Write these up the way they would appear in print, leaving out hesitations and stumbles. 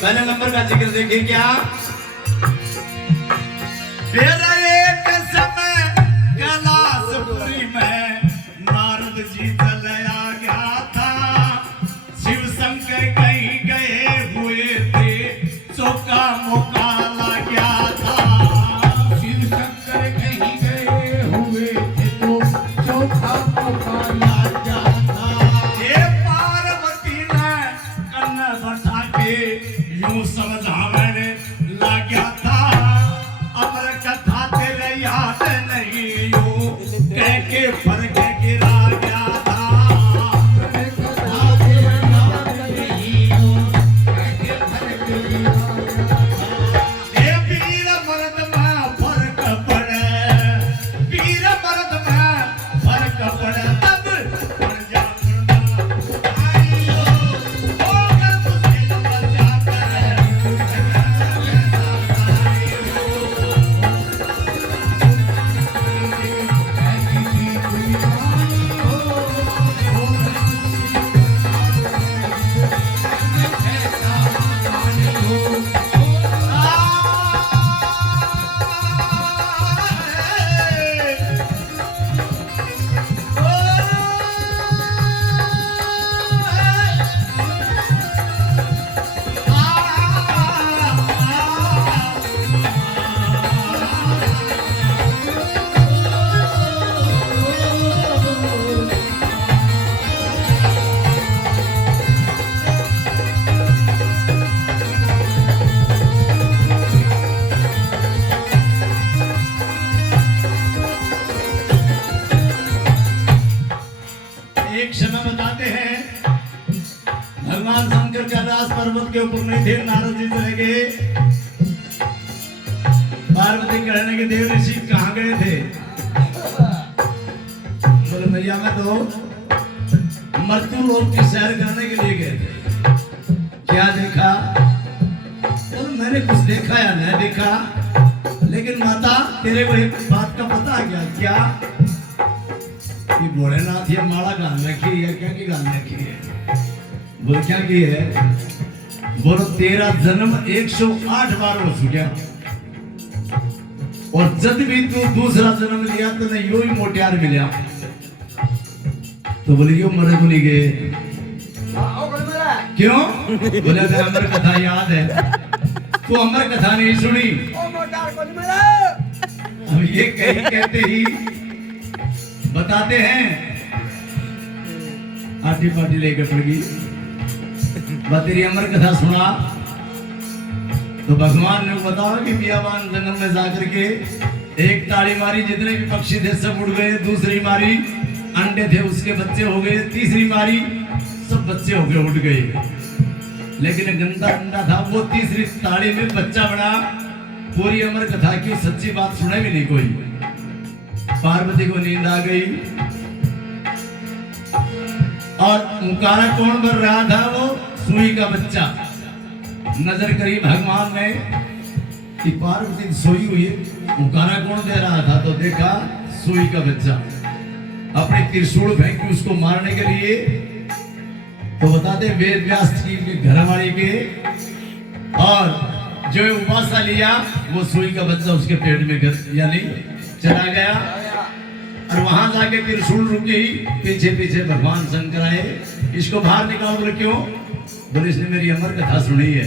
पहले नंबर का जिक्र देखिए क्या तेरा एक समय कैलाशपुरी में नारद जी चलया गया था शिव शंकर कहीं गए हुए थे चौका मौका लग गया था शिव शंकर कहीं गए हुए थे तो चौथा मौका लग गया था। ये पार्वती ने कन्न बसा के यूं समझाने लग गया था अमर कथा तेरे याद नहीं यूं कह के फर्क गिरा गया था कथा तेरे याद नहीं यूं कह के फर्क गिरा गया था। ये वीर मर्द में फर्क पड़े वीर मर्द में फर्क पड़े तब पड़ जा पड़ना आइयो होकर मुश्किल बचा कर एक समय बताते हैं भगवान शंकर कैलाश पर्वत के ऊपर नहीं थे नारद जी चले गए पार्वती कहने के देव ऋषि कहाँ गए थे बोले भैया मैं तो मृत्यु लोक की सैर करने के लिए गए थे क्या देखा बोले मैंने कुछ देखा या नहीं देखा लेकिन माता तेरे को एक बात का पता है क्या कि भोलेनाथ ये माला गान रखी है क्या की गान रखी है बोल क्या की है बोलो तेरा जन्म 108 बार हो चुका और जब भी तू दूसरा जन्म लिया तो नहीं यो ही मोटियार मिला तो बोले यो मरे को नहीं गए क्यों बोले अमर कथा याद है तू अमर कथा नहीं सुनी अब ये कहीं कहते ही बताते हैं आटी पाटी लेकर पड़ गई तेरी अमर कथा सुना तो भगवान ने बताया कि बियाबान जंगल में जाकर के एक ताड़ी मारी जितने भी पक्षी थे सब उड़ गए दूसरी मारी अंडे थे उसके बच्चे हो गए तीसरी मारी सब बच्चे हो गए उड़ गए लेकिन गंदा अंडा था वो तीसरी ताड़ी में बच्चा बना पूरी अमर कथा की सच्ची बात सुने भी नहीं कोई पार्वती को नींद आ गई और मुकारा कौन बन रहा था वो सुई का बच्चा नजर करी भगवान ने कि पार्वती सोई हुई मुकारा कौन दे रहा था तो देखा सुई का बच्चा अपने त्रिशूल फेंकी उसको मारने के लिए तो बताते वेद व्यास जी के घरवाली के और जो उपासा लिया वो सुई का बच्चा उसके पेट में यानी चला गया और वहां जाके त्रिशूल रुकी पीछे पीछे भगवान शंकर आए इसको बाहर निकाल बोले क्यों बोले इसने मेरी अमर कथा सुनी है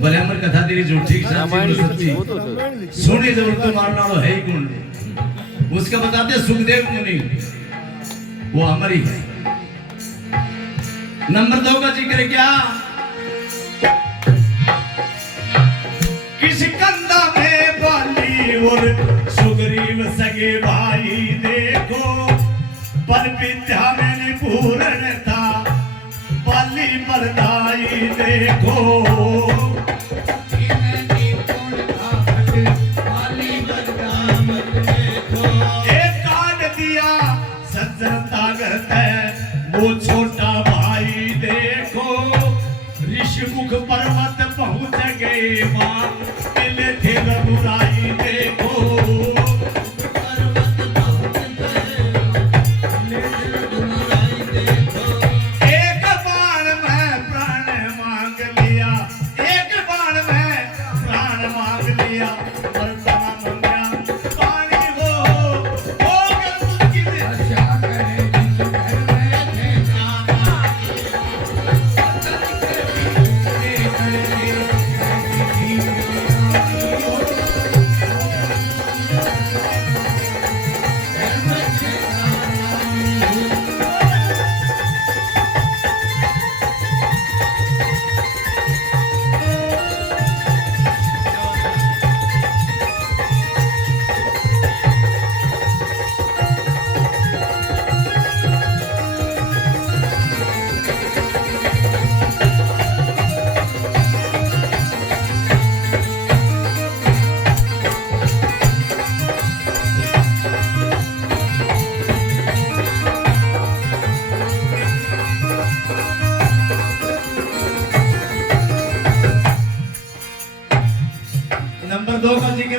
बोले अमर कथा तेरी झूठी सच्ची सुनी जरूर तो मारना वाला है ही कौन उसका बताते सुखदेव मुनि वो अमर ही है नंबर 2 का जिक्र क्या किस कंधा में बाली और सुग्रीव सगे भाई देखो बल विद्या में निपुण था बाली बलदाई देखो बाली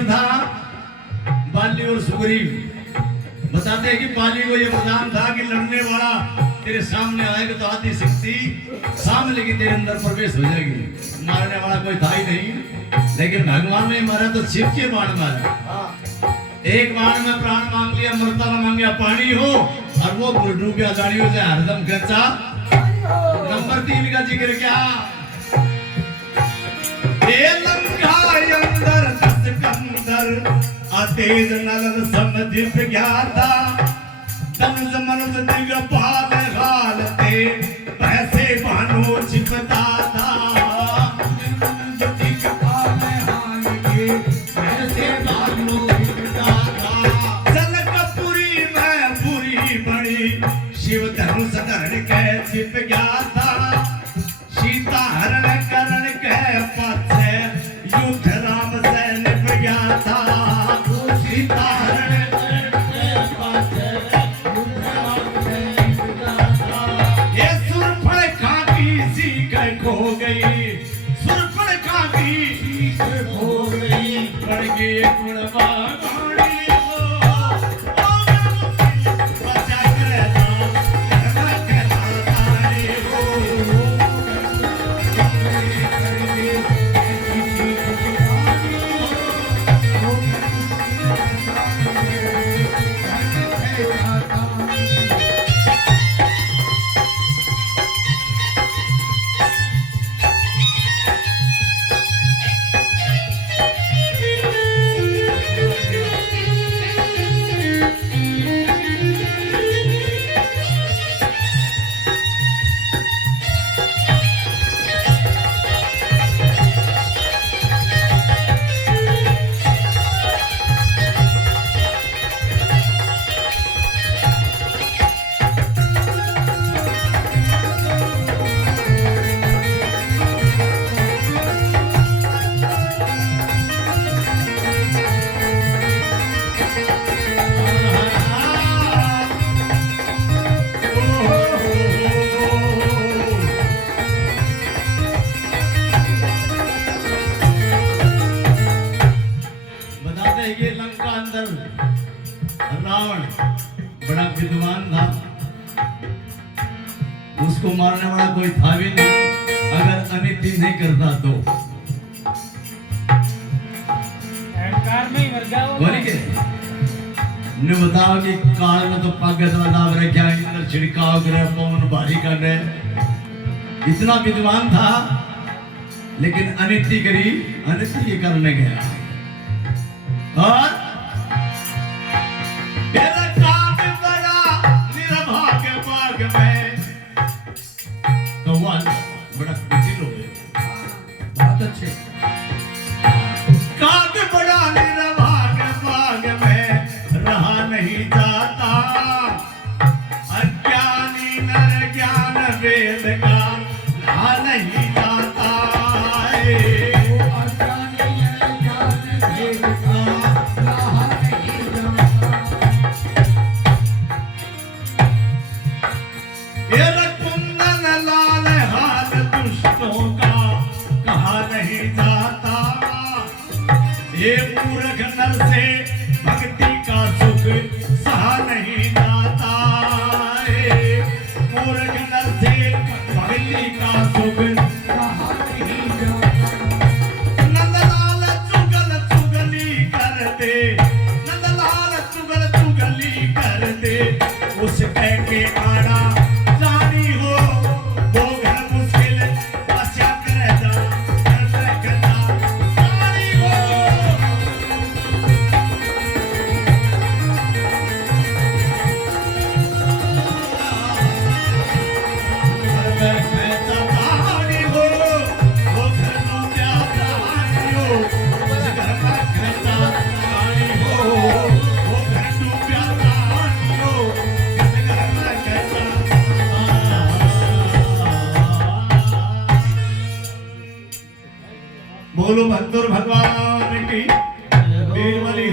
शेर था बाली और सुग्रीव। बताते हैं कि बाली को ये वरदान था कि लड़ने वाला तेरे सामने आएगा तो आधी शक्ति सामने लेके तेरे अंदर प्रवेश हो जाएगी। मारने वाला कोई था ही नहीं, लेकिन भगवान ने मारा तो शिव के बाण मारा। एक बाण में प्राण मांग लिया, मरता ना मांग लिया पानी हो, और वो डूबिया गाड़ियों से हरदम खर्चा। नंबर 3 का जिक्र क्या? लंका अंदर सिकंदर अतेज नलन समधिप ज्ञाता तनुज मनुज दिगपाल हालते पैसे भानु छिपता था। जनकपुरी में बुरी बड़ी शिव धनुष धरण के छिप गया था। सीता हरण करण के पाछे युद्ध राम से निप गया था। सीता हरण के पाछे युद्ध राम से निप गया था। ये सुरपणखा की सीख खो गई, सुरपणखा की सीख खो गई। पड़ गई गुणवाणी बचा कर रावण बड़ा विद्वान था, उसको मारने वाला कोई था भी नहीं अगर अनिति नहीं करता तो। ने बताओ कि काल में तो पागत बदाव रखा, इंद्र छिड़काव करे, पवन भारी कर रहे। इतना विद्वान था लेकिन अनिति करी, अनिति करने गया और बड़ा कुटिल हो गया। बहुत अच्छे काग बड़ा निरभाग बाग में रहा नहीं जाता। अज्ञानी नर ज्ञान वेद का रहा नहीं जाता। अज्ञानी नर ज्ञान वेद का रहा नहीं जाता। ये कुंदन लाल हाथ दुष्टों का कहा नहीं जाता। ये मूर्ख नर से भक्ति का सुख सहा नहीं जाता। ये मूर्ख नर से भक्ति का सुख सहा नहीं जाता। नंदलाल चुगल चुगली कर दे, नंदलाल चुगल चुगली कर दे। उस कह के आड़ा बोलो भक्तों भगवान की वीरवली